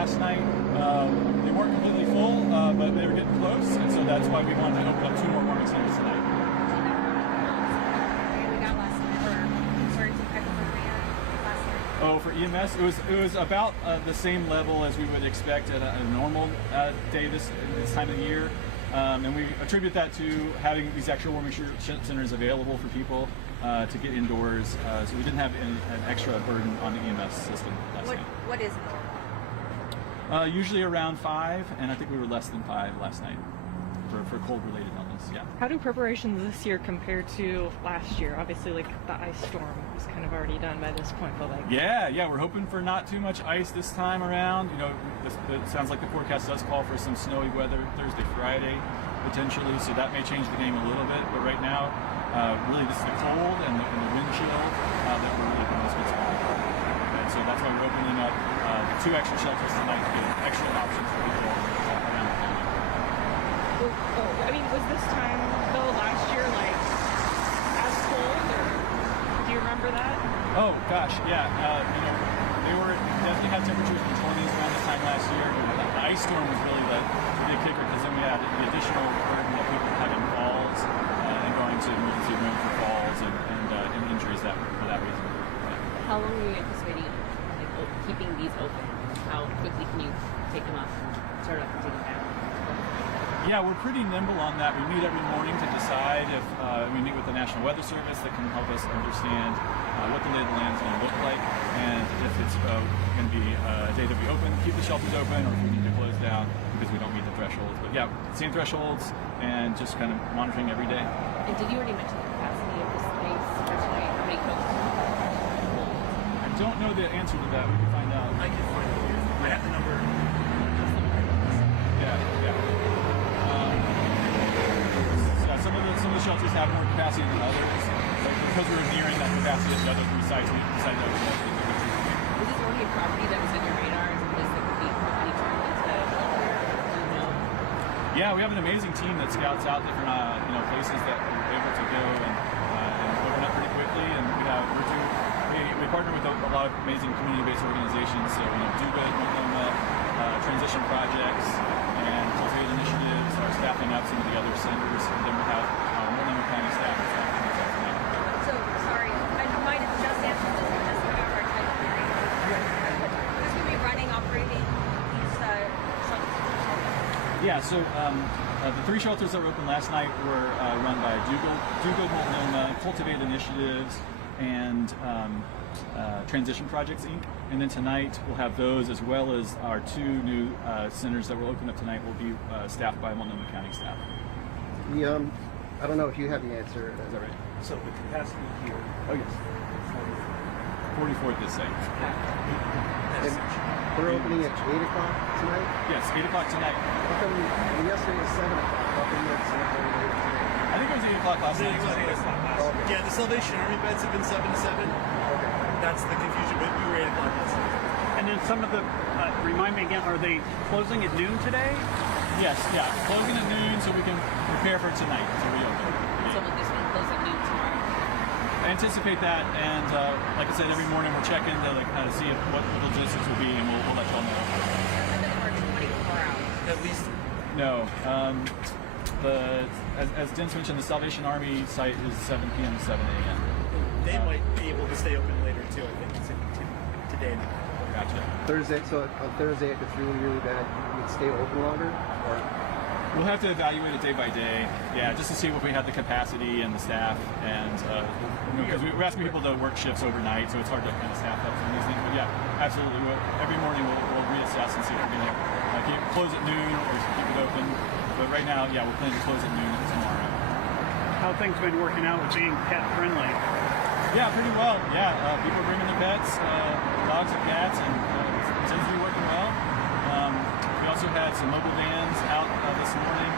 last night. They weren't completely full, but they were getting close, and so that's why we wanted to open up 2 more warming centers tonight. We got last night for certain hypothermia last night. Oh, for EMS, it was about the same level as we would expect at a normal day this time of the year. And we attribute that to having these extra warming centers available for people to get indoors, so we didn't have an extra burden on the EMS system last night. What is normal? Usually around 5, and I think we were less than 5 last night for cold-related illness. Yeah. How do preparations this year compare to last year? Obviously, like the ice storm was kind of already done by this point, but like yeah, we're hoping for not too much ice this time around. You know, it sounds like the forecast does call for some snowy weather Thursday, Friday, potentially, so that may change the game a little bit. But right now, really, this is the cold and the wind chill that we're really the most concerned about. And so that's why we're opening up 2 extra shelters tonight to give extra options for people around the county. I mean, was this time though last year like as cold, or do you remember that? Oh gosh, yeah. They definitely had temperatures in the 20s around this time last year. The ice storm was really the big kicker, because then we had the additional burden of people having falls and going to emergency room for falls and injuries for that reason. How long are you anticipating keeping these open? How quickly can you take them up and start up and take them down? Yeah, we're pretty nimble on that. We meet every morning to decide if we meet with the National Weather Service that can help us understand what the lay of the land is going to look like, and if it's going to be a day that we keep the shelters open, or if we need to close down because we don't meet the thresholds. But yeah, same thresholds, and just kind of monitoring every day. And did you already mention the capacity of this space for tonight? How many folks? I don't know the answer to that. We can find out. I can find out. I have the number. Yeah. Some of the shelters have more capacity than others, but because we were nearing that capacity at the other 3 sites, we decided to open up. Was this already a property that was on your radar as a place that could be quickly turned into a shelter? No. Yeah, we have an amazing team that scouts out different places that we're able to go and open up pretty quickly, and we partner with a lot of amazing community-based organizations, so Do Good, Multnomah, Transition Projects, and Cultivate Initiatives are staffing up some of the other centers, and then we have Multnomah County staff that's staffing us up now. So, sorry, I might have just answered this, but just remember our type of hearing. Who's going to be operating these shelters? Yeah, so the 3 shelters that were open last night were run by Do Good Multnomah, Cultivate Initiatives, and Transition Projects, Inc. And then tonight we'll have those, as well as our 2 new centers that will open up tonight will be staffed by Multnomah County staff. I don't know if you have the answer. Is that right? So the capacity here. Oh, yes. 44 at this site. And we're opening at 8 o'clock tonight? Yes, 8 o'clock tonight. How come yesterday was 7 o'clock? How come it's 7 o'clock today? I think it was 8 o'clock last I think night. it was 8 o'clock last night. Okay. Yeah, the Salvation Army beds have been 7 to 7. Okay. That's the confusion, but we were 8 o'clock last night. And then some of the, remind me again, are they closing at noon today? Yes, yeah. Closing at noon so we can prepare for tonight to reopen. So will this one close at noon tomorrow? I anticipate that, and like I said, every morning we're checking to kind of see what the logistics will be, and we'll let y'all know. Or 24 hours? At least. No. As Dennis mentioned, the Salvation Army site is 7 p.m. to 7 a.m. They might be able to stay open later too, I think, today. Gotcha. Thursday, so on Thursday, if it's really, really bad, you would stay open longer? Or? We'll have to evaluate it day by day, yeah, just to see if we have the capacity and the staff, and because we're asking people to work shifts overnight, so it's hard to kind of staff up some of these things. But yeah, absolutely. Every morning we'll reassess and see if we're going to close at noon or keep it open. But right now, yeah, we're planning to close at noon tomorrow. How things been working out with being pet friendly? Yeah, pretty well. Yeah, people bringing their pets, dogs and cats, and it seems to be working well. We also had some mobile vans out this morning.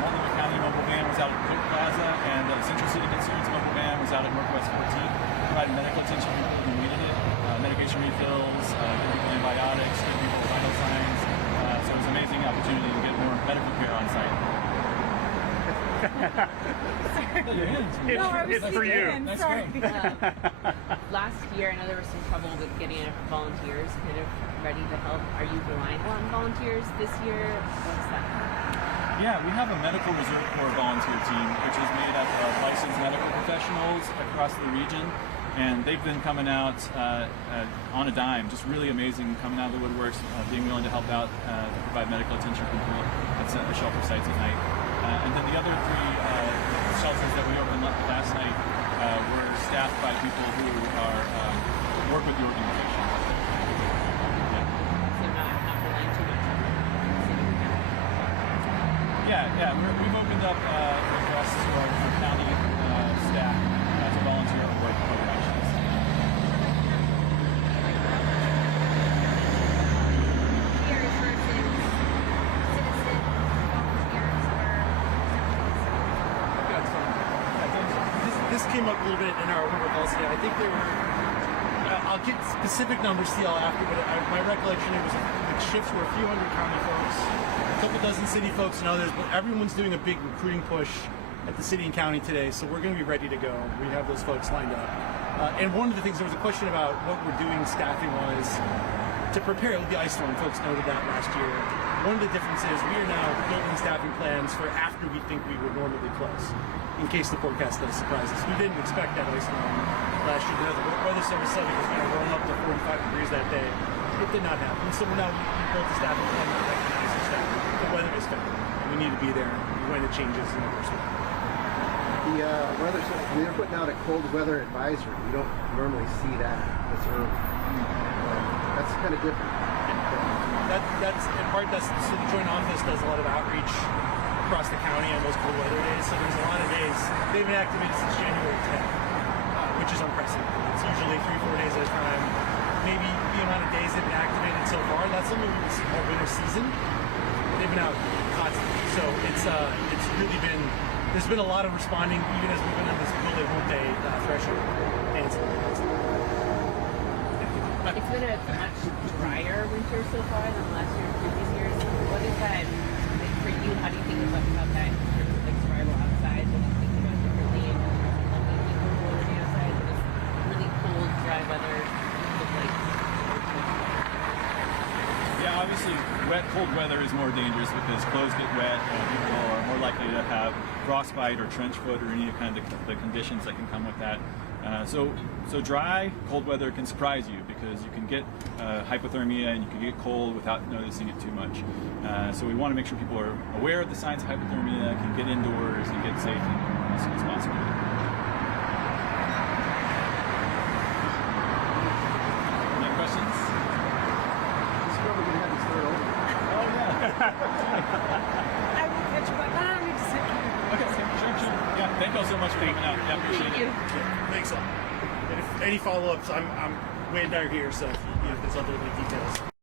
Multnomah County mobile van was out at Cook Plaza, and the Central City Concerns mobile van was out at Northwest 14th, providing medical attention to people who needed it, medication refills, giving people antibiotics, giving people vital signs. So it was an amazing opportunity to get more medical care on site. It's for you. Sorry. Last year, I know there was some trouble with getting enough volunteers kind of ready to help? Are you relying on volunteers this year? What's that? Yeah, we have a medical reserve corps volunteer team, which is made up of licensed medical professionals across the region. And they've been coming out on a dime, just really amazing, coming out of the woodworks, being willing to help out, to provide medical attention for people at shelter sites at night. And then the other three shelters that we opened up last night were staffed by people who are work with the organization. Yeah. So not relying too much on the city or county. Yeah. We've opened up requests to our county staff to volunteer or work with actions. Volunteers versus citizen volunteers This came up a little bit in our order policy. I think there were. I'll get specific numbers to y'all after, but my recollection it was the shifts were a few hundred county folks, a couple dozen city folks, and others. But everyone's doing a big recruiting push at the city and county today, so we're going to be ready to go. We have those folks lined up. And one of the things, there was a question about what we're doing staffing-wise to prepare with the ice storm. Folks noted that last year. One of the differences, we are now building staffing plans for after we think we would normally close, in case the forecast does surprise us. We didn't expect that ice storm last year. The weather service said it was going to roll up to 45 degrees that day. It did not happen. So now we built a staffing plan that recognizes that the weather is coming. We need to be there when it changes in the worst way. The weather, they're putting out a cold weather advisory. We don't normally see that this early. That's kind of different. That's in part. So the Joint Office does a lot of outreach across the county on those cold weather days. So there's a lot of days they've been activated since January 10th, which is unprecedented. It's usually 3-4 days at a time. Maybe the amount of days they've been activated so far. That's something we would see more winter season. They've been out constantly. So it's really been. There's been a lot of responding, even as we've been on this Bullet Home Day threshold. And It's been a much drier winter so far than last year and previous years. What is that like for you? How do you think about that in terms of like survival outside? What do you think about differently in terms of helping people who are already outside? What does really cold, dry weather look like? Yeah, obviously, cold weather is more dangerous because clothes get wet and people are more likely to have frostbite or trench foot or any kind of the conditions that can come with that. So dry, cold weather can surprise you because you can get hypothermia and you can get cold without noticing it too much. So we want to make sure people are aware of the signs of hypothermia, can get indoors and get safe as soon as possible. Any questions? This is where we're going to have to start over. Oh yeah. I will catch you, but I don't need to sit here. Okay, sure. Yeah, thank you all so much for coming out. Yeah, appreciate it. thanks a lot. And if any follow-ups, I'm way down here. So if there's other details.